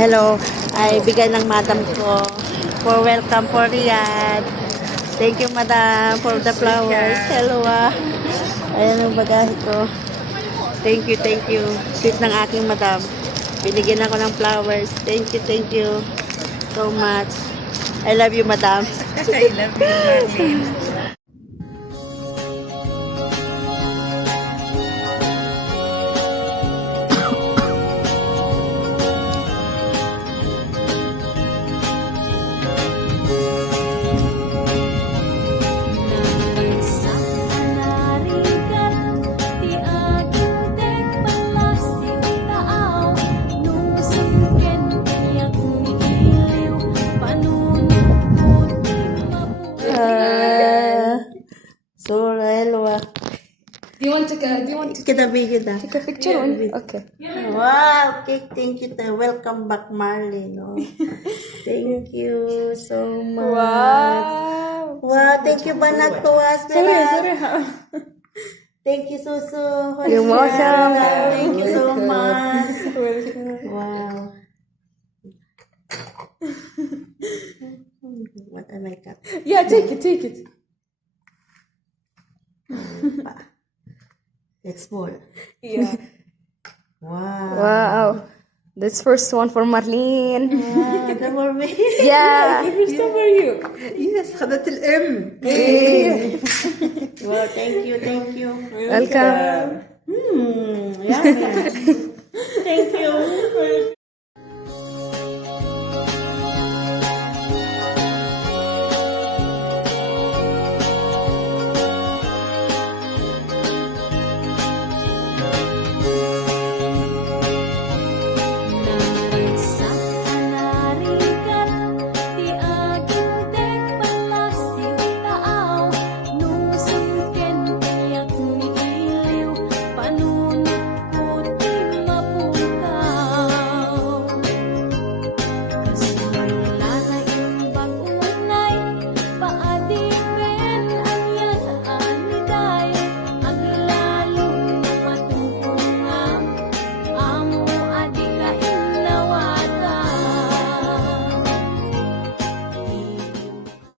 Hello, ay bigay ng madam ko for welcome for Riyadh. Thank you madam for the flowers. Hello Ayan ang bagahe ko. Thank you. Sweet ng aking madam. Binigyan ako ng flowers. Thank you so much. I love you madam. I love you, Marlene. So, hello Do you want to Kita bigyan na. take a picture? Okay. Wow, okay, thank you. Welcome back, Marlene. No? Thank you so much. Wow, thank you, Banat Tuas. Sorry. Thank you, Susu. You're welcome. Thank you so much. Wow. What am I cut? Yeah, take it. It's full. Yeah. Wow. Wow. This first one for Marlene. That for me. Yeah. First one for you. Yes, خدت الام. Wow, thank you. Welcome. Yummy. Thank you.